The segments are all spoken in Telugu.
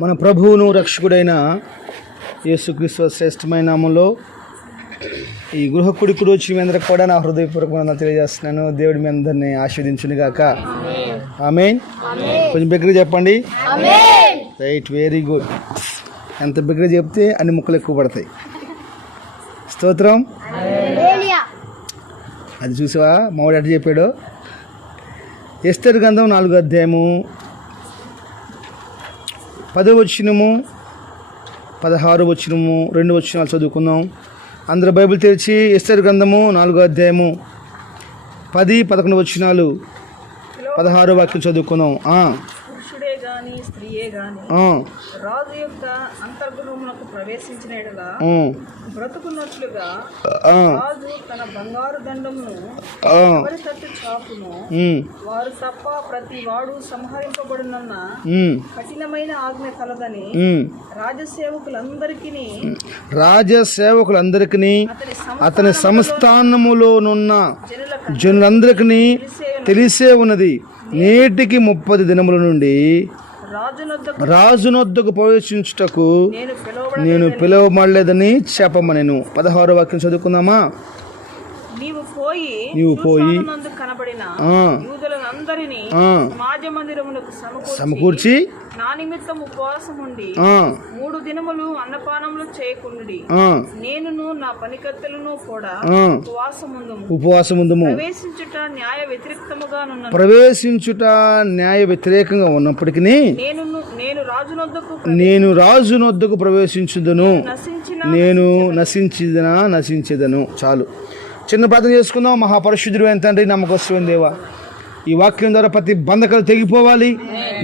మన ప్రభువును రక్షకుడైన యేసుక్రీస్తు శ్రేష్టమైన నామంలో ఈ గృహ కుడికుడు వచ్చి మీ అందరికి కూడా నా హృదయపూర్వకంగా తెలియజేస్తున్నాను. దేవుడు మీ అందరినీ ఆశీర్వదించును గాక. ఆమేన్. కొంచెం బిగ్గరగా చెప్పండి. Right, very good. ఎంత బిగ్గరగా చెప్తే అన్ని ముక్కలు ఎక్కువ పడతాయి. స్తోత్రం. అది చూసావా మావాడు ఎట్ట చెప్పాడు. ఎస్తేరు గ్రంథం 4వ అధ్యాయము 10వ వచనము 16వ వచనము 2 వచనాలు చదువుకుందాం. అందరూ బైబిల్ తెరిచి ఎస్తేరు గ్రంథము 4వ అధ్యాయము 10, 11 వచనాలు 16వ వాక్యం చదువుకుందాం. పురుషుడే గాని స్త్రీయే గాని రాజు యొక్క అంతర్గృహమునకు ప్రవేశించిన యెడల బ్రతుకున్నట్లుగా రాజు తన బంగారు దండమును ఎవరి తట్టు చాపును వారు తప్ప ప్రతి వాడు సంహరింపబడునన్న కఠినమైన ఆజ్ఞ కలదని రాజసేవకులందరికీ అతని సంస్థానములోనున్న జనులందరికీ తెలిసే ఉన్నది. నేటికి 30 దినముల నుండి రాజునొద్దకు ప్రవేశించుటకు నేను పిలువబడలేదని చెప్పమనెను. 16వ వాక్యం చదువుకుందామా. నీవు పోయి సమకూర్చి నా నిమిత్తం ఉపవాసం ఉండి 3 దినములు అన్నపానములు చేయకుండి నేను నా పనికత్తెలను కూడా ఉపవాసముందుము. ప్రవేశించుట న్యాయ వ్యతిరేకంగా ఉన్నప్పటికీ నేను రాజునొద్దకు ప్రవేశించుదను. నేను నశించేదను. చాలు, చిన్న ప్రార్థన చేసుకుందాం. మహాపరిశుద్ధుడు అయిన తండ్రి, నమ్మకస్తుడైన దేవా, ఈ వాక్యం ద్వారా ప్రతి బంధకాలు తెగిపోవాలి,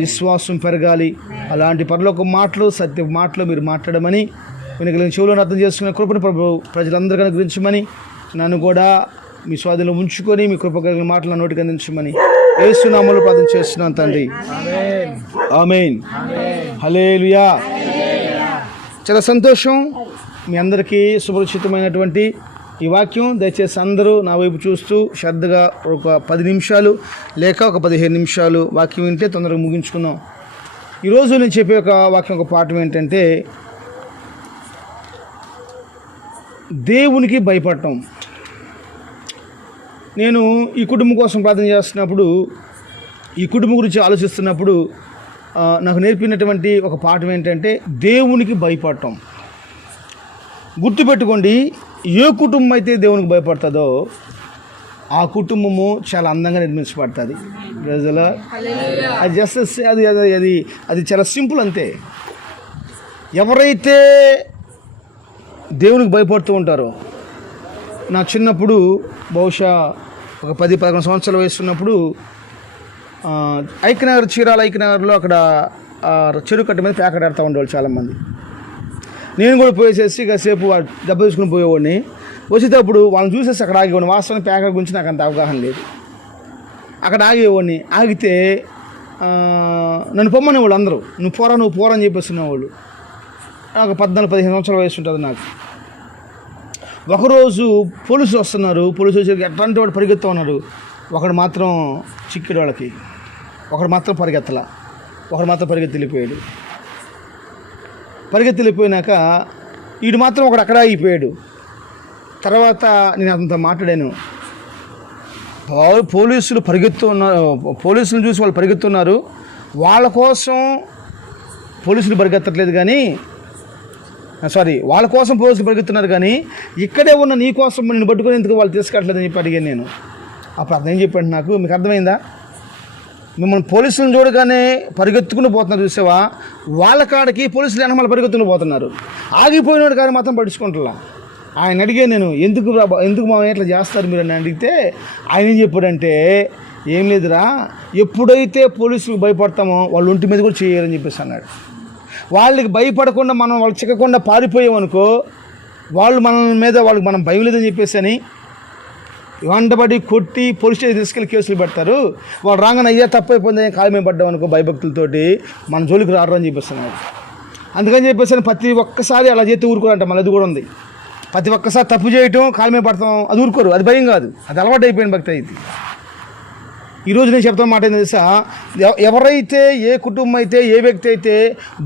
విశ్వాసం పెరగాలి. అలాంటి పరలోక మాటలు, సత్య మాటలు మీరు మాట్లాడమని వెనుకలిన చెవులను అర్థం చేసుకునే కృపను ప్రభు ప్రజలందరికీ అనుగ్రహించమని, నన్ను కూడా మీ స్వాధీనంలో ఉంచుకొని మీ కృప కలిగిన మాటలు నోటికి అందించమని యేసు నామములో ప్రార్థన చేస్తున్నాను తండ్రి. ఆమేన్. హల్లెలూయా. చాలా సంతోషం. మీ అందరికీ సుపరిచితమైనటువంటి ఈ వాక్యం దయచేసి అందరూ నా వైపు చూస్తూ శ్రద్ధగా ఒక 10 నిమిషాలు లేక ఒక 15 నిమిషాలు వాక్యం వింటే తొందరగా ముగించుకుందాం. ఈరోజు నేను చెప్పే ఒక వాక్యం, ఒక పాఠం ఏంటంటే దేవునికి భయపడటం. నేను ఈ కుటుంబం కోసం ప్రార్థన చేస్తున్నప్పుడు, ఈ కుటుంబం గురించి ఆలోచిస్తున్నప్పుడు నాకు నేర్పినటువంటి ఒక పాఠం ఏంటంటే దేవునికి భయపడటం. గుర్తుపెట్టుకోండి, ఏ కుటుంబం అయితే దేవునికి భయపడుతుందో ఆ కుటుంబము చాలా అందంగా నిర్మించబడుతుంది. ప్రజల అది జస్ట్ అది అది అది అది చాలా సింపుల్ అంతే. ఎవరైతే దేవునికి భయపడుతూ ఉంటారో, నా చిన్నప్పుడు బహుశా ఒక 10-11 సంవత్సరాల వయసు ఉన్నప్పుడు ఐక్యనగర్, చీరాల ఐక్యనగర్లో అక్కడ చెరువు కట్ట మీద ప్యాకెట్ ఆడుతూ ఉండేవాళ్ళు చాలామంది. నేను కూడా పోయేసేసి కాసేపు దెబ్బ తీసుకుని పోయేవాడిని. వచ్చేటప్పుడు వాళ్ళని చూసేసి అక్కడ ఆగేవాడిని. వాస్తవానికి ప్యాకెట్ గురించి నాకు అంత అవగాహన లేదు. అక్కడ ఆగేవాడిని. ఆగితే నన్ను పొమ్మనేవాళ్ళు అందరూ. నువ్వు పోరా అని చెప్పేస్తున్నవాళ్ళు. నాకు 14-15 సంవత్సరాల వయసు ఉంటుంది నాకు. ఒకరోజు పోలీసులు వస్తున్నారు. పోలీసులు వచ్చి ఎట్లాంటి వాడు పరిగెత్తా ఉన్నారు. ఒకడు మాత్రం చిక్కిడు వాళ్ళకి, ఒకడు మాత్రం పరిగెత్తలా, ఒకడు మాత్రం పరిగెత్తిపోయాడు. పరిగెత్తిపోయినాక వీడు మాత్రం ఒకడు అక్కడ ఆగిపోయాడు. తర్వాత నేను అతనితో మాట్లాడాను. పోలీసులు పోలీసులను చూసి వాళ్ళు పరిగెత్తున్నారు. వాళ్ళ కోసం పోలీసులు పరిగెత్తట్లేదు కానీ, వాళ్ళ కోసం పోలీసులు పరిగెత్తున్నారు కానీ ఇక్కడే ఉన్న నీ కోసం నేను పట్టుకొని ఎందుకు వాళ్ళు తీసుకెళ్ళట్లేదని చెప్పి అడిగాను నేను. అప్పుడు అర్థం చెప్పాడు నాకు. మీకు అర్థమైందా? మిమ్మల్ని పోలీసులను చూడగానే పరిగెత్తుకుని పోతున్నారు చూసావా, వాళ్ళ కాడికి పోలీసులు వెనకాల పరిగెత్తుకుని పోతున్నారు. ఆగిపోయినాడు కానీ మాత్రం పట్టించుకుంటున్నా. ఆయన అడిగే నేను, ఎందుకు మా ఇట్లా చేస్తారు మీరు అని అడిగితే ఆయన ఏం చెప్పాడంటే, ఏం లేదురా, ఎప్పుడైతే పోలీసులకు భయపడతామో వాళ్ళు ఒంటి మీద కూడా చేయరని చెప్పేసి అన్నాడు. వాళ్ళకి భయపడకుండా మనం వాళ్ళు చిక్కకుండా పారిపోయామనుకో, వాళ్ళు వాళ్ళకి మనం భయం లేదని చెప్పేసి అని వెంటబడి కొట్టి పోలీస్ స్టేషన్ తీసుకెళ్ళి కేసులు పెడతారు. వాళ్ళు రాగానే అయ్యా తప్పైపోయింది కాలు మేము పడ్డాం అనుకో, భయభక్తులతోటి మన జోలికి రారు అని చెప్పేస్తున్నాడు. అందుకని చెప్పేసి ప్రతి ఒక్కసారి అలా చేస్తే ఊరుకోరంట. మళ్ళీ అది కూడా ఉంది. ప్రతి ఒక్కసారి తప్పు చేయటం, కాలు మీద పడతాం, అది ఊరుకోరు. అది భయం కాదు, అది అలవాటు అయిపోయిన భక్తి అయితే. ఈరోజు నేను చెప్తున్న మాట ఏంటో తెలుసా, ఎవరైతే ఏ కుటుంబం అయితే ఏ వ్యక్తి అయితే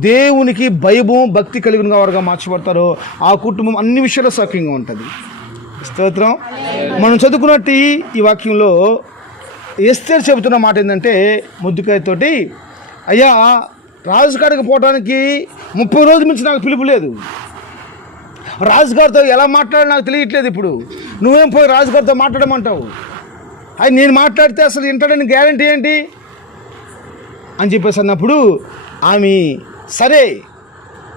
దేవునికి భయము భక్తి కలిగిన వారుగా మార్చబడతారో ఆ కుటుంబం అన్ని విషయాల్లో సౌఖ్యంగా ఉంటుంది. స్తోత్రం. మనం చదువుకున్నట్టు ఈ వాక్యంలో ఎస్తేరు చెబుతున్న మాట ఏంటంటే, ముద్దుకాయతోటి, అయ్యా రాజుగారికి పోవడానికి 30 రోజుల నుంచి నాకు పిలుపు లేదు, రాజుగారితో ఎలా మాట్లాడాలో నాకు తెలియట్లేదు, ఇప్పుడు నువ్వేం పోయి రాజుగారితో మాట్లాడమంటావు, అది నేను మాట్లాడితే అసలు వింటాడని గ్యారంటీ ఏంటి అని చెప్పేసి అన్నప్పుడు ఆమె, సరే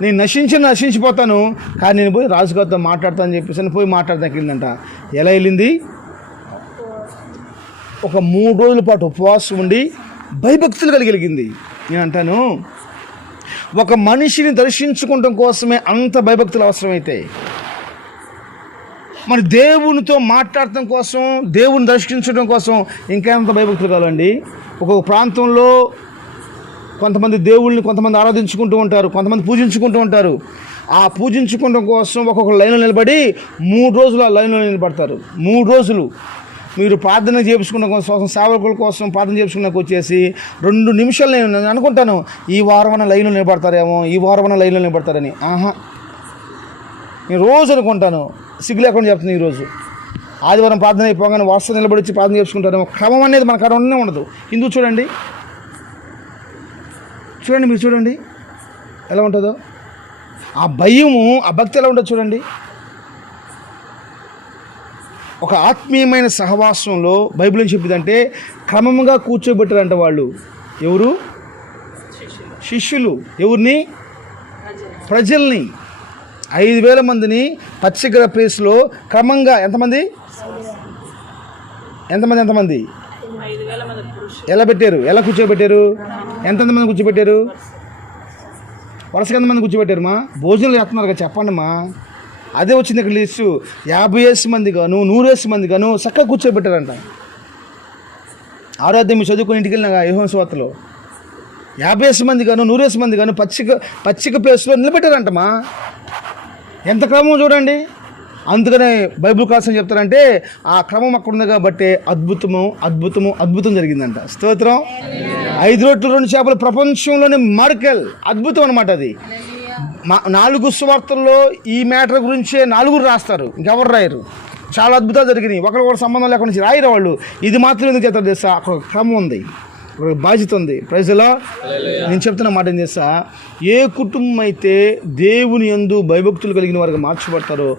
నేను నశించిపోతాను కానీ నేను పోయి రాజుగారితో మాట్లాడతానని చెప్పేసి పోయి మాట్లాడతానికి వెళ్ళిందంట. ఎలా వెళ్ళింది? ఒక 3 రోజుల పాటు ఉపవాసం ఉండి భయభక్తులు కలిగింది. నేను అంటాను, ఒక మనిషిని దర్శించుకోవడం కోసమే అంత భయభక్తులు అవసరమైతే, మరి దేవునితో మాట్లాడటం కోసం, దేవుని దర్శించడం కోసం ఇంకా ఎంత భయభక్తులు కావాలండి. ఒక్కొక్క ప్రాంతంలో కొంతమంది దేవుళ్ళని కొంతమంది ఆరాధించుకుంటూ ఉంటారు, కొంతమంది పూజించుకుంటూ ఉంటారు. ఆ పూజించుకోవడం కోసం ఒక్కొక్క లైన్లో నిలబడి 3 రోజులు ఆ లైన్లో నిలబడతారు. 3 రోజులు మీరు ప్రార్థన చేయించుకున్న కోసం, సేవకుల కోసం ప్రార్థన చేయించుకున్నాక వచ్చేసి 2 నిమిషాలు నేను అనుకుంటాను, ఈ వారం లైన్లో నిలబడతారేమో, ఈ వారం లైన్లో నిలబడతారని. నేను రోజు అనుకుంటాను, సిగ్గు లేకుండా చెప్తున్నాను. ఈరోజు ఆదివారం ప్రార్థన అయిపోగానే వరుస నిలబడి వచ్చి ప్రార్థన చేసుకుంటారేమో. క్రమం అనేది మనకు అక్కడ ఉండదు. హిందూ చూడండి, మీరు చూడండి ఎలా ఉంటుందో, ఆ భయము, ఆ భక్తి ఎలా ఉంటుందో చూడండి. ఒక ఆత్మీయమైన సహవాసంలో బైబిల్ ఏం చెప్పిందంటే, క్రమంగా కూర్చోబెట్టారంట వాళ్ళు. ఎవరు? శిష్యులు. ఎవరిని? ప్రజల్ని. 5,000 మందిని పచ్చిక ప్లేస్లో క్రమంగా ఎంతమంది ఎలా పెట్టారు? ఎలా కూర్చోబెట్టారు? ఎంతమంది కూర్చోబెట్టారు? వరుసగా ఎంతమంది కూర్చోబెట్టారు? మా భోజనాలు చేస్తున్నారు కదా, చెప్పండి మా. అదే వచ్చింది ఇక్కడ లిస్టు. 50 మంది గాను 100 మంది గాను చక్కగా కూర్చోబెట్టారంట. ఆరాధ్యం మీరు చదువుకుని ఇంటికి వెళ్ళిన యోహాను సువార్తలో 50 మంది గాను 100 మంది గాను పచ్చిక ప్లేస్లో నిలబెట్టారంటమ్మా. ఎంత క్రమం చూడండి. అందుకనే బైబిల్ క్లాస్ అని చెప్తారంటే ఆ క్రమం అక్కడ ఉంది కాబట్టి అద్భుతం జరిగిందంట. స్తోత్రం. 5 రొట్టెలు 2 చేపలు ప్రపంచంలోనే మార్కెల్ అద్భుతం అనమాట. అది 4 సువార్తల్లో ఈ మ్యాటర్ గురించే 4 రాస్తారు, ఇంకెవరు రాయరు. చాలా అద్భుతాలు జరిగినాయి. ఒకరికొకరు సంబంధం లేకుండా రాయరు వాళ్ళు. ఇది మాత్రం ఎందుకు చేస్తారు తెలుసా? అక్కడ క్రమం ఉంది, ఒక బాధ్యత ఉంది. ప్రజలా నేను చెప్తున్న మాట ఏం చేస్తా, ఏ కుటుంబం అయితే దేవుని యందు భయభక్తులు కలిగిన వారికి మార్చబడతారో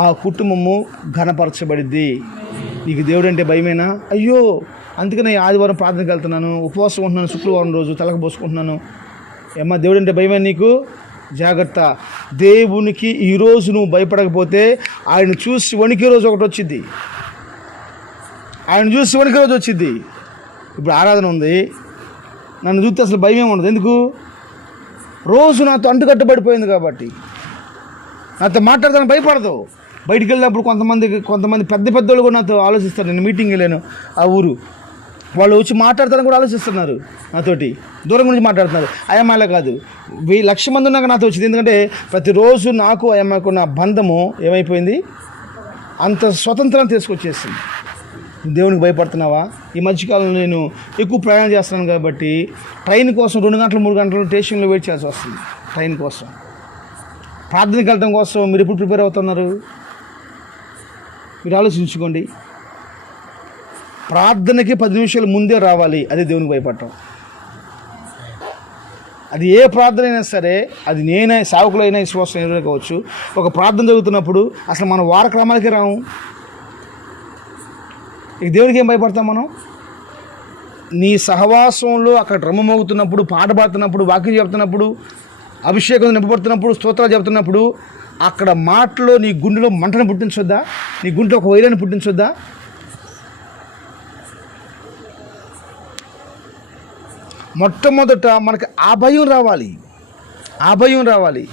ఆ కుటుంబము ఘనపరచబడిద్ది. నీకు దేవుడు అంటే భయమేనా? అయ్యో అందుకనే ఆదివారం ప్రార్థనకి వెళ్తున్నాను, ఉపవాసం ఉంటున్నాను, శుక్రవారం రోజు తలకు పోసుకుంటున్నాను. ఏమ్మా దేవుడు అంటే భయమే నీకు? జాగ్రత్త. దేవునికి ఈరోజు నువ్వు భయపడకపోతే ఆయన చూసి వణికే రోజు ఒకటి వచ్చింది. ఆయన చూసి వణికే రోజు వచ్చింది. ఇప్పుడు ఆరాధన ఉంది, నన్ను చూస్తే అసలు భయం ఏమి ఉండదు. ఎందుకు? రోజు నాతో అంటుకట్టబడిపోయింది కాబట్టి. నాతో మాట్లాడతాను భయపడదు. బయటికి వెళ్ళినప్పుడు కొంతమంది పెద్దోళ్ళు కూడా నాతో ఆలోచిస్తారు. నేను మీటింగ్ వెళ్ళాను ఆ ఊరు, వాళ్ళు వచ్చి మాట్లాడతారని కూడా ఆలోచిస్తున్నారు. నాతోటి దూరం గురించి మాట్లాడుతున్నారు. అయ్యమ్మాయిలా కాదు, 1,00,000 మంది ఉన్నాక నాతో వచ్చింది. ఎందుకంటే ప్రతిరోజు నాకు అయ్యమ్మకున్న బంధము ఏమైపోయింది, అంత స్వతంత్రం తీసుకొచ్చేసింది. దేవునికి భయపడుతున్నావా? ఈ మధ్యకాలంలో నేను ఎక్కువ ప్రయాణం చేస్తున్నాను కాబట్టి ట్రైన్ కోసం 2 గంటలు 3 గంటలు స్టేషన్లో వెయిట్ చేయాల్సి వస్తుంది. ట్రైన్ కోసం, ప్రార్థనకి వెళ్ళడం కోసం మీరు ఎప్పుడు ప్రిపేర్ అవుతున్నారు? మీరు ఆలోచించుకోండి. ప్రార్థనకి 10 నిమిషాలు ముందే రావాలి. అదే దేవునికి భయపడటం. అది ఏ ప్రార్థన అయినా సరే, అది నేనే సేవకులైనా విశ్వాసం ఏదైనా కావచ్చు, ఒక ప్రార్థన జరుగుతున్నప్పుడు అసలు మనం వారక్రమాలకి రాము. ఇక దేవునికి ఏం భయపడతాం మనం? నీ సహవాసంలో అక్కడ డ్రమ్ము మోగుతున్నప్పుడు, పాట పాడుతున్నప్పుడు, వాక్యం చెప్తున్నప్పుడు, అభిషేకం నింపబడుతున్నప్పుడు, స్తోత్రాలు చెప్తున్నప్పుడు అక్కడ మాటలో నీ గుండెలో మంటను పుట్టించొద్దా? నీ గుండెలో ఒక వైరాన్ని పుట్టించొద్దా? మొట్టమొదట మనకి ఆ భయం రావాలి.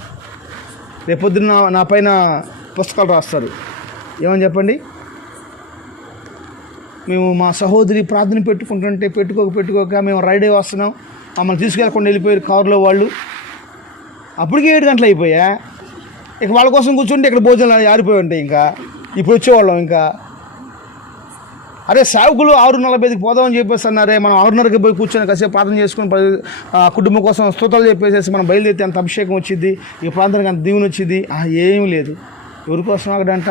రేపొద్దున నా పైన పుస్తకాలు రాస్తారు. ఏమని చెప్పండి? మేము మా సహోదరి ప్రార్థన పెట్టుకోక మేము రైడ్ అయ్యి వస్తున్నాం, మమ్మల్ని తీసుకెళ్ళకుండా వెళ్ళిపోయారు కారులో వాళ్ళు. అప్పటికే 7 గంటలు అయిపోయా. ఇక వాళ్ళ కోసం కూర్చుంటే ఇక్కడ భోజనాలు ఆరిపోయి ఉంటాయి. ఇంకా ఇప్పుడు వచ్చేవాళ్ళం. ఇంకా అరే సేవకులు 6:45కి పోదామని చెప్పేసి అన్నారే, మనం 6:30కి పోయి కూర్చొని కాసేపు ప్రార్థన చేసుకుని కుటుంబం కోసం స్తోత్రాలు చెప్పేసేసి మనం బయలుదేరితే అంత అభిషేకం వచ్చింది, ఈ ప్రాంతానికి అంత దీవెన వచ్చింది. ఏమీ లేదు. ఎవరి కోసం అక్కడంట?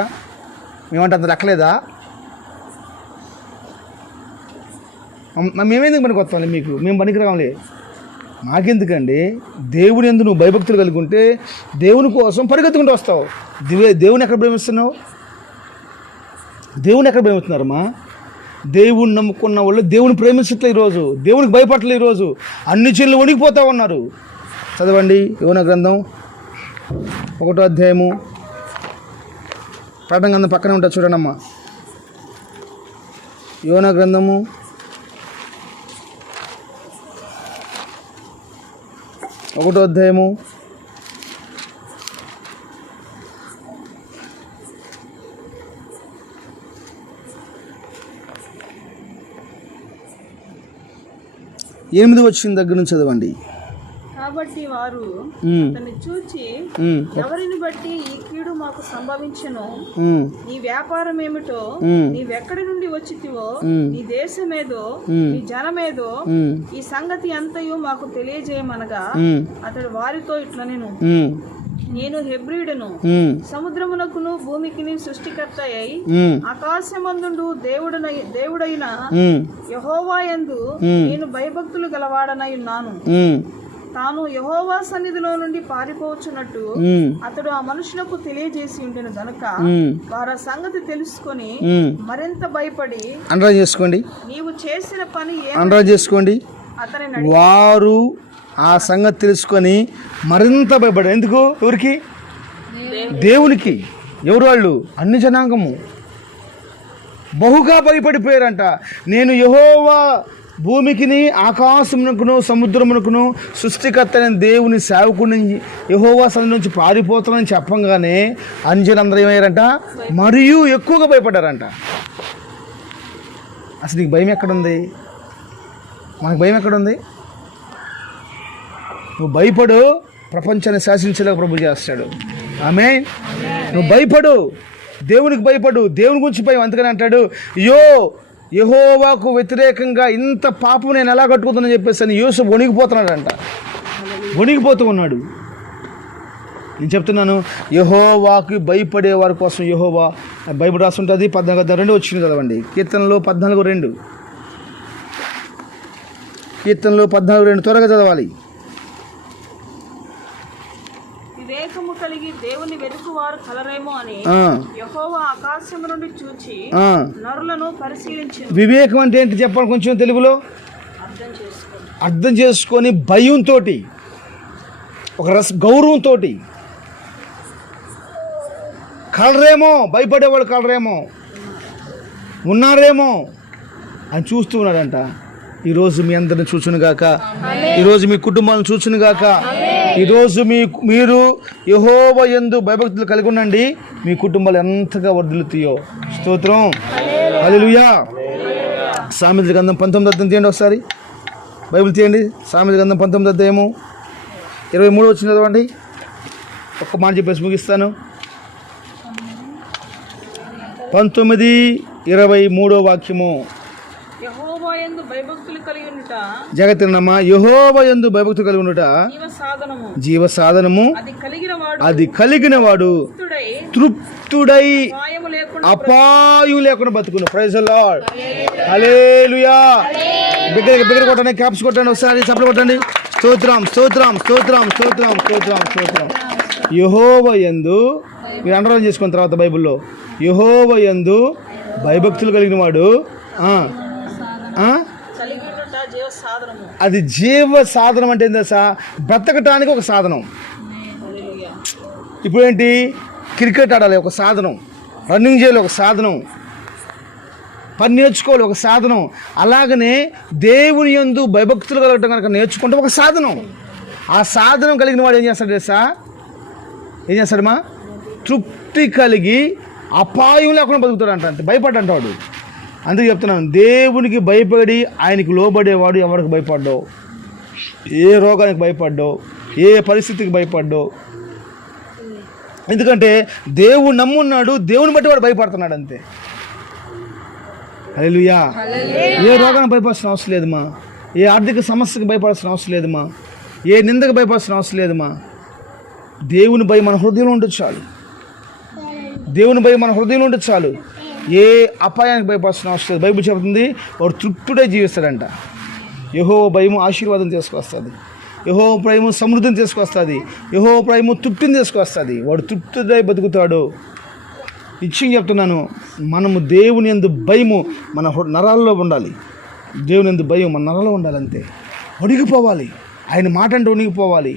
మేమంటే అంత లెక్కలేదా? మేమేందుకు పనికి వస్తాంలే మీకు? మేము పనికి రావాలి. మాకెందుకండి? దేవుని యందు నువ్వు భయభక్తులు కలిగి ఉంటే దేవుని కోసం పరిగెత్తుకుంటూ వస్తావు. దేవుని ఎక్కడ ప్రేమిస్తున్నావు? దేవుని ఎక్కడ ప్రేమిస్తున్నారమ్మా? దేవుని నమ్ముకున్న వాళ్ళు దేవుని ప్రేమించట్లే ఈరోజు, దేవునికి భయపడలే ఈరోజు. అన్ని చెల్లు వణికిపోతూ ఉన్నారు. చదవండి యోనా గ్రంథం 1వ అధ్యాయము. ప్రకటన గ్రంథం పక్కనే ఉంటుంది చూడండమ్మా. యోనా గ్రంథము 1వ అధ్యాయము 8వ వచనం దగ్గర నుంచి చదవండి. కాబట్టి వారు అతన్ని చూచి, ఎవరిని బట్టి ఈ కీడు మాకు సంభవించెను? నీ వ్యాపారం ఏమిటో, నీవెక్కడి నుండి వచ్చితివో, నీ దేశమేదో, నీ జనమేదో, ఈ సంగతి అంతయు మాకు తెలియజేయమనగా అతడు వారితో ఇట్లనెను, నేను హెబ్రీయుడను, సముద్రమునకును భూమికిని సృష్టికర్త అయి ఆకాశమందుండు దేవుడైన యెహోవా యందు నేను భయభక్తులు గలవాడనై ఉన్నాను. తాను యెహోవా సన్నిధిలో నుండి పారిపోవచ్చున్నట్టు అతడు ఆ మనుషులకు తెలియజేసి ఉండెను గనుక వారు ఆ సంగతి తెలుసుకొని మరింత భయపడి, అండర్లైన్ చేసుకోండి, నీవు చేసిన పని అండర్లైన్ చేసుకోండి, అతని వారు ఆ సంగతి తెలుసుకొని మరింత భయపడారు. ఎందుకు? ఎవరికి? దేవునికి. ఎవరు వాళ్ళు? అన్ని జనాంగము బహుగా భయపడిపోయారంట. నేను యెహోవా భూమికిని ఆకాశమునకును సముద్రమునకును సృష్టికర్త అయిన దేవుని సేవకుని యెహోవా సన్నిధి నుంచి పారిపోతానని చెప్పంగానే అంజనందరూ ఏమయ్యారంట? మరియు ఎక్కువగా భయపడ్డారంట. అసలు నీకు భయం ఎక్కడుంది? మనకు భయం ఎక్కడుంది? నువ్వు భయపడు, ప్రపంచాన్ని శాసించేలా ప్రభు చేస్తాడు. ఆమేన్. నువ్వు భయపడు, దేవునికి భయపడు, దేవుని గురించి భయం. అందుకని అంటాడు, యెహోవాకు వ్యతిరేకంగా ఇంత పాపం నేను ఎలా కట్టుకుంటానని చెప్పేసి అని యూసుఫ్ వణిగిపోతున్నాడంట. వణిగిపోతూ ఉన్నాడు. నేను చెప్తున్నాను, యెహోవాకు భయపడే వారి కోసం యెహోవా బైబిల్ రాస్తుంటుంది. 14:2 వచ్చింది చదవండి. కీర్తనలో 14:2. కీర్తనలో 14:2 త్వరగా చదవాలి. వివేకము కలిగి దేవుని వెతుకువారు కలరేమో అని యెహోవా ఆకాశము నుండి చూచి నరులను పరిశీలించి. వివేకం అంటే ఏంటి చెప్పాలి కొంచెం తెలుగులో? అర్థం చేసుకొని భయంతో, ఒక గౌరవంతో, కలరేమో, భయపడేవాళ్ళు కలరేమో ఉన్నారేమో అని చూస్తూ ఉన్నాడంట. ఈరోజు మీ అందరిని చూచునుగాక, ఈరోజు మీ కుటుంబాలను చూచునుగాక, ఈరోజు మీరు యెహోవా యందు భయభక్తులు కలిగి ఉండండి. మీ కుటుంబాలు ఎంతగా వర్ధిల్లుతాయో. స్తోత్రం, హల్లెలూయా. సామెతల గ్రంథం 19వ అధ్యాయం తీయండి ఒకసారి, బైబిల్ తీయండి. సామెతల గ్రంథం 19వ అధ్యాయము 23 వచ్చింది చదవండి. ఒక్క మాట చెప్పేసి ముగిస్తాను. 19:23 వాక్యము. జాగ్రత్తనమ్మా. యెహోవా యందు భయభక్తులు కలిగి ఉండుట జీవ సాధనము, అది కలిగిన వాడు తృప్తుడై అపాయం లేకుండా బతుకును. ప్రైజ్ ది లార్డ్, హల్లెలూయా. బిగ్గర కొట్టండి, క్యాప్స్ కొట్టండి, ఒకసారి చప్పట్లు కొట్టండి. స్తోత్రం, స్తోత్రం, స్తోత్రం, స్తోత్రం, స్తోత్రం, స్తోత్రం. యెహోవా యందు, మీరు అండర్లైన్ చేసుకున్న తర్వాత బైబిల్లో, యెహోవా యందు భయభక్తులు కలిగిన వాడు అది జీవ సాధనం. అంటే ఏంటో బ్రతకటానికి ఒక సాధనం. ఇప్పుడు ఏంటి? క్రికెట్ ఆడాలి ఒక సాధనం, రన్నింగ్ చేయాలి ఒక సాధనం, పని నేర్చుకోవాలి ఒక సాధనం. అలాగనే దేవుని యందు భయభక్తులు కలగటం కనుక నేర్చుకుంటే ఒక సాధనం. ఆ సాధనం కలిగిన వాడు ఏం చేస్తాడు తెలుసా? ఏం చేస్తాడమ్మా? తృప్తి కలిగి అపాయం లేకుండా బతుకుతాడు అంట. భయపడ్డంటాడు. అందుకే చెప్తున్నాను, దేవునికి భయపడి ఆయనకు లోబడేవాడు ఎవరికి భయపడ్డావు, ఏ రోగానికి భయపడ్డావు, ఏ పరిస్థితికి భయపడ్డావు. ఎందుకంటే దేవుడు నమ్మున్నాడు, దేవుని బట్టి వాడు భయపడుతున్నాడు అంతే. హల్లెలూయా. ఏ రోగానికి భయపడాల్సిన అవసరం లేదమ్మా, ఏ ఆర్థిక సమస్యకు భయపడాల్సిన అవసరం లేదమ్మా, ఏ నిందకు భయపడాల్సిన అవసరం లేదమ్మా. దేవుని భయం మన హృదయంలో ఉంటుంది చాలు. దేవుని భయం మన హృదయంలో ఉంటుంది చాలు. ఏ అపాయానికి భయపడాల్సిన అవసరం లేదు. బైబిల్ చెబుతుంది వాడు తృప్తుడే జీవిస్తాడంట. యెహోవా భయము ఆశీర్వాదం తీసుకొస్తుంది, యెహోవా భయము సమృద్ధిని తీసుకొస్తుంది, యెహోవా భయము తృప్తిని తీసుకొస్తుంది. వాడు తృప్తుడై బతుకుతాడు. నిశ్చయం చెప్తున్నాను, మనము దేవుని యందు భయము మన నరాల్లో ఉండాలి. దేవుని యందు భయం మన నరాల్లో ఉండాలి. అంతే, వణిగిపోవాలి. ఆయన మాట అంటే వణిగిపోవాలి,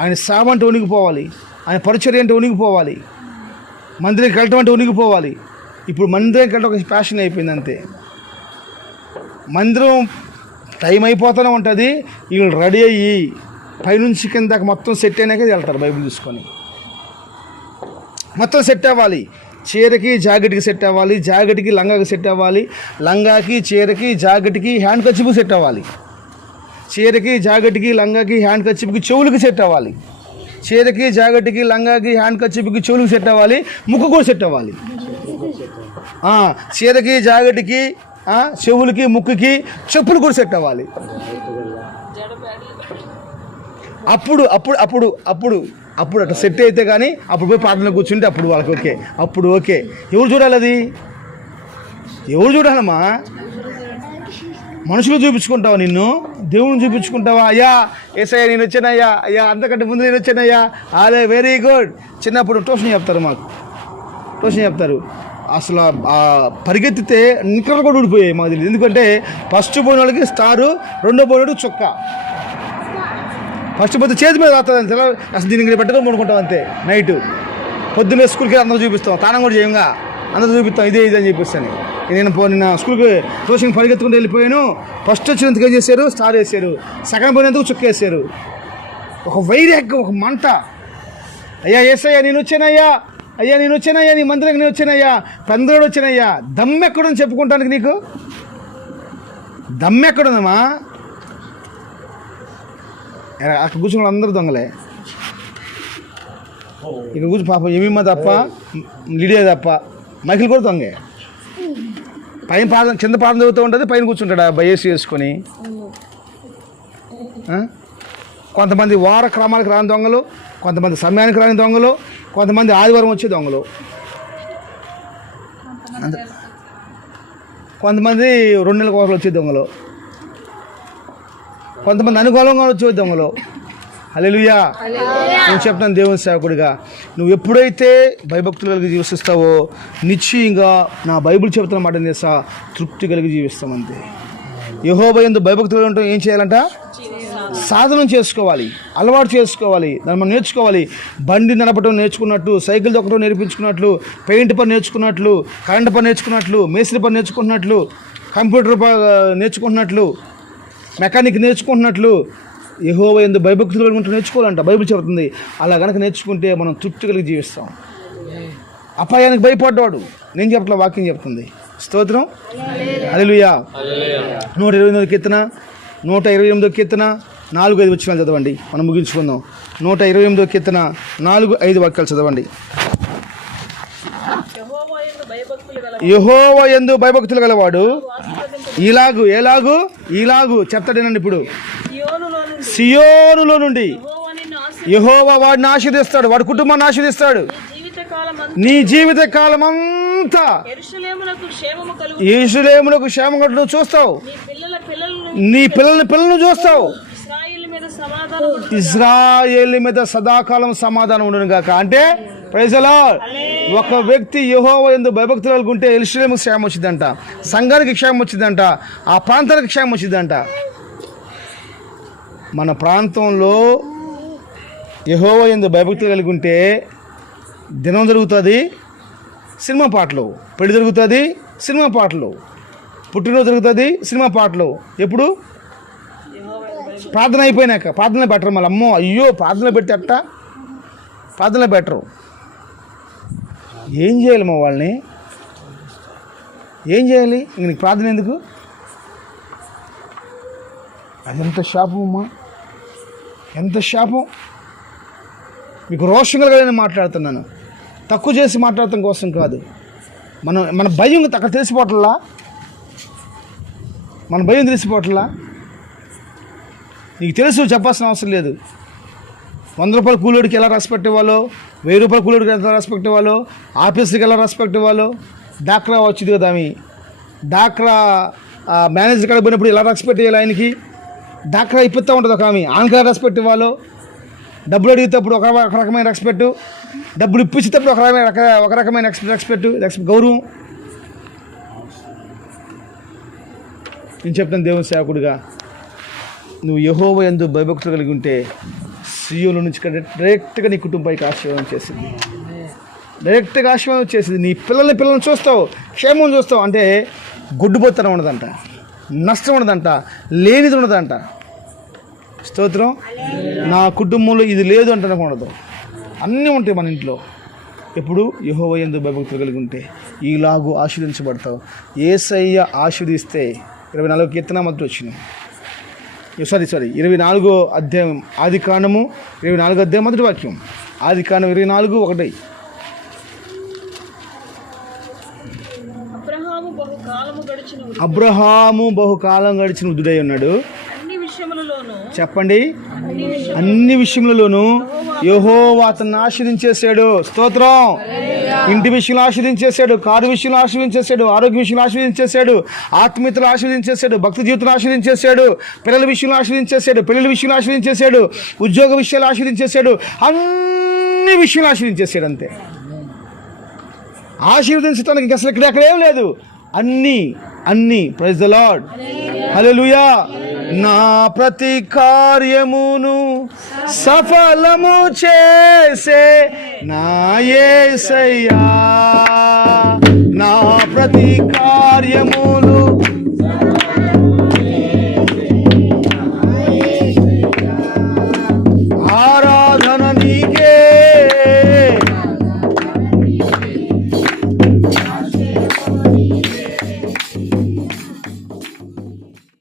ఆయన సేవ అంటే వణిగిపోవాలి, ఆయన పరిచర్య అంటే వణిగిపోవాలి, మందిరానికి వెళ్ళటం అంటే వణిగిపోవాలి. ఇప్పుడు మందిరానికి వెళ్ళటం ఒక ప్యాషన్ అయిపోయింది. అంతే, మందిరం టైం అయిపోతూనే ఉంటుంది. వీళ్ళు రెడీ అయ్యి పైనుంచి కిందకి మొత్తం సెట్ అయినాకే వెళ్తారు. బైబిల్ తీసుకొని మొత్తం సెట్ అవ్వాలి. చీరకి జాకెట్కి సెట్ అవ్వాలి, జాకెట్కి లంగాకి సెట్ అవ్వాలి, లంగాకి చీరకి జాకెట్కి హ్యాండ్ కర్చీఫ్కి సెట్ అవ్వాలి, చీరకి జాకెట్కి లంగాకి హ్యాండ్ కర్చీఫ్కి చెవులకి సెట్ అవ్వాలి, చీరకి జాకెట్కి లంగాకి హ్యాండ్ కర్చీఫ్కి చెవులకి సెట్ అవ్వాలి, ముక్కు కూడా సెట్ అవ్వాలి. చీరకి జాకెట్కి చెవులకి ముక్కుకి చెప్పులు కూడా సెట్ అవ్వాలి. అప్పుడు అప్పుడు అప్పుడు అప్పుడు అప్పుడు అట్లా సెట్ అయితే కానీ అప్పుడు పోయి ప్రార్థనలో కూర్చుంటే అప్పుడు వాళ్ళకి ఓకే, అప్పుడు ఓకే. ఎవరు చూడాలి? అది ఎవరు చూడాలమ్మా? మనుషులు చూపించుకుంటావా? నిన్ను దేవుని చూపించుకుంటావా? అయ్యా ఏసయ్యా నేను వచ్చానయ్యా, అయ్యా అంతకంటే ముందు నేను వచ్చానయ్యా, అదే వెరీ గుడ్. చిన్నప్పుడు ట్యూషన్ చెప్తారు, మాకు ట్యూషన్ చెప్తారు. అసలు పరిగెత్తితే నిక్కలు కూడా ఊడిపోయాయి మాకు తెలియదు. ఎందుకంటే ఫస్ట్ పోయిన వాళ్ళకి స్టారు, రెండో పోయినోడు చొక్కా. ఫస్ట్ పోతే చేతి మీద రాస్తుంది అంతే. అసలు దీనికి పెట్టుకొని పడుకుంటాం అంతే. నైటు పొద్దున్నే స్కూల్కి అందరూ చూపిస్తాం, తానం కూడా చేయంగా అందరూ చూపిస్తాం, ఇదే అని చెప్పిస్తాను. నిన్న స్కూల్కి ట్యూషన్కి పరిగెత్తుకుంటూ వెళ్ళిపోయాను. ఫస్ట్ వచ్చినందుకు ఏం చేశారు? స్టార్ వేసారు. సెకండ్ పోయినందుకు చొక్క వేసారు. ఒక వైరాగ్యం, ఒక మంట. అయ్యా ఏసయ్యా నేను వచ్చానయ్యా, అయ్యా నేను వచ్చానయ్యా, నీ మందిరానికి నేను వచ్చానయ్యా, పందులోడు వచ్చానయ్యా. దమ్మెక్కడుంది చెప్పుకుంటానికి? నీకు దమ్మెక్కడుందమ్మా? అక్కడ కూర్చున్న అందరూ దొంగలే. ఇక్కడ కూర్చు పాప ఏమిమ్మ తప్ప, లిడియా తప్ప, మైకిల్ కూడా దొంగే. పైన పాదం కింద పాదం చదువుతూ ఉంటుంది, పైన కూర్చుంటాడు బయసి వేసుకొని. కొంతమంది వార క్రమాలకు రాని దొంగలు, కొంతమంది సమయానికి రాని దొంగలు, కొంతమంది ఆదివారం వచ్చే దొంగలు, కొంతమంది 2 నెలల కోసం వచ్చే దొంగలు, కొంతమంది అనుకూలంగా వచ్చే దొంగలు. హల్లెలూయా. నేను చెప్తాను దేవుని సేవకుడిగా, నువ్వు ఎప్పుడైతే భయభక్తులు కలిగి జీవిస్తావో నిశ్చయంగా నా బైబిల్ చెబుతున్న మాట చేస్తా, తృప్తి కలిగి జీవిస్తామంతే. యెహోవా యందు భయభక్తులు ఉంటే ఏం చేయాలంట? సాధనం చేసుకోవాలి, అలవాటు చేసుకోవాలి, దాన్ని మనం నేర్చుకోవాలి. బండి నడపడం నేర్చుకున్నట్టు, సైకిల్ దొక్కడం నేర్పించుకున్నట్లు, పెయింట్ పని నేర్చుకున్నట్లు, కరెంట్ పని నేర్చుకున్నట్లు, మేస్త్రి పని నేర్చుకుంటున్నట్లు, కంప్యూటర్ నేర్చుకుంటున్నట్లు, మెకానిక్ నేర్చుకుంటున్నట్లు యెహోవా యందు భయభక్తులు కలిగి ఉంటే నేర్చుకోవాలంట. బైబిల్ చెబుతుంది. అలా కనుక నేర్చుకుంటే మనం తృప్తి కలిగి జీవిస్తాం. అపాయానికి భయపడ్డాడు. నేను చెప్పట్లా, వాక్యం చెప్తుంది. స్తోత్రం. హల్లెలూయా. 128వ కీర్తన, 128వ కీర్తన 4-5 వచనాలు చదవండి, మనం ముగించుకుందాం. 128వ కీర్తన 4-5 వాక్యాలు చదవండి. యెహోవా యందు భయభక్తులు గలవాడు ఇలాగు చెప్తాడేనండి. ఇప్పుడు సియోనులో నుండి యెహోవా వాడిని ఆశీర్దిస్తాడు, వాడి కుటుంబాన్ని ఆశీర్దిస్తాడు. నీ జీవిత కాలం అంతా యెరూషలేమునకు క్షేమం కలుగును చూస్తావు. నీ పిల్లలను చూస్తావు. ఇశ్రాయేలు మీద సదాకాలం సమాధానం ఉండును గాక. అంటే ప్రైజ్ ది లార్డ్. ఒక వ్యక్తి యెహోవా యందు భయభక్తులు కలిగి ఉంటే యెరూషలేముకు క్షేమం వచ్చిందంట, సంఘానికి క్షేమం వచ్చిందంట, ఆ ప్రాంతానికి క్షేమం వచ్చిందంట. మన ప్రాంతంలో యెహోవా యందు భయభక్తులు కలిగి ఉంటే దినం జరుగుతుంది, సినిమా పాటలు, పెళ్లి జరుగుతుంది, సినిమా పాటలు, పుట్టినరోజు జరుగుతుంది, సినిమా పాటలు. ఎప్పుడు? ప్రార్థన అయిపోయినాక. ప్రార్థన బెటర్. మళ్ళీ అమ్మో అయ్యో ప్రార్థన పెడితే అట్ట, ప్రార్థన బెటరు. ఏం చేయాలి మా వాళ్ళని? ఏం చేయాలి? ఇంక నీకు ప్రార్థన ఎందుకు? అది ఎంత శాపం అమ్మా, ఎంత శాపం. మీకు రోషం కలగాలని మాట్లాడుతున్నాను, తక్కువ చేసి మాట్లాడటం కోసం కాదు. మన భయం అక్కడ తెలిసిపోవట్లా. మన భయం తెలిసిపోవట్లా? నీకు తెలుసు, చెప్పాల్సిన అవసరం లేదు. 100 రూపాయల కూలోడికి ఎలా రెస్పెక్ట్ ఇవ్వాలో, 1000 రూపాయల కూలోడికి ఎలా రెస్పెక్ట్ ఇవ్వాలో, ఆఫీస్కి ఎలా రెస్పెక్ట్ ఇవ్వాలో. డాక్రా వచ్చింది కదా, ఆమె డాక్రా మేనేజర్ కాడ పోయినప్పుడు ఎలా రెస్పెక్ట్ ఇవ్వాలి ఆయనకి. డాక్రా ఇప్పిస్తూ ఉంటుంది ఒక ఆమె, ఆమెకి ఎలా రెస్పెక్ట్ ఇవ్వాలో. డబ్బులు అడిగేటప్పుడు ఒక రకమైన రెస్పెక్ట్, డబ్బులు ఇప్పించేటప్పుడు ఒక రకమైన రెస్పెక్ట్, గౌరవం. నేను చెప్తాను, దేవుని సేవకుడిగా నువ్వు యెహోవా యందు భయభక్తులు కలిగి ఉంటే సీయోను నుంచి డైరెక్ట్గా నీ కుటుంబానికి ఆశీర్వాదం చేసింది. డైరెక్ట్గా ఆశీర్వాదం చేసింది. నీ పిల్లల్ని చూస్తావు, క్షేమం చూస్తావు. అంటే గొడ్డుబోతనం ఉండదంట, నష్టం ఉండదంట, లేనిది ఉండదంట. స్తోత్రం. నా కుటుంబంలో ఇది లేదు అంటే నాకు ఉండదు, అన్నీ ఉంటాయి మన ఇంట్లో. ఎప్పుడు యెహోవా యందు భయభక్తులు కలిగి ఉంటే ఈలాగు ఆశీర్వదించబడతావు. యేసయ్య ఆశీర్వదిస్తే 24 కీర్తన మొదటి వచ్చింది. 24వ అధ్యాయం, ఆదికాండము 24వ అధ్యాయం మొదటి వాక్యం. ఆదికాండం 24:1. అబ్రహాము బహుకాలం గడిచిన వృద్ధుడై ఉన్నాడు. చెప్పండి, అన్ని విషయములలోనూ యెహోవా అతన్ని ఆశీర్వదించేశాడు. స్తోత్రం. ఇంటి విషయంలో ఆశీర్వదించేశాడు, కారు విషయంలో ఆశీర్వదించేశాడు, ఆరోగ్య విషయంలో ఆశీర్వదించేశాడు, ఆత్మీయతలు ఆశీర్వదించేశాడు, భక్తి జీవితంలో ఆశీర్వదించేశాడు, పిల్లల విషయంలో ఆశీర్వదించేశాడు, పెళ్లి విషయంలో ఆశీర్వదించేశాడు, ఉద్యోగ విషయాలు ఆశీర్వదించేశాడు, అన్ని విషయాలు ఆశీర్వదించేశాడు. అంతే. ఆశీర్వదించడానికి అసలు ఇక్కడేం లేదు. అన్ని ప్రైజ్ ద లార్డ్, హల్లెలూయా. నా ప్రతి కార్యమును సఫలము చేసే నా యేసయ్యా, నా ప్రతి కార్యమును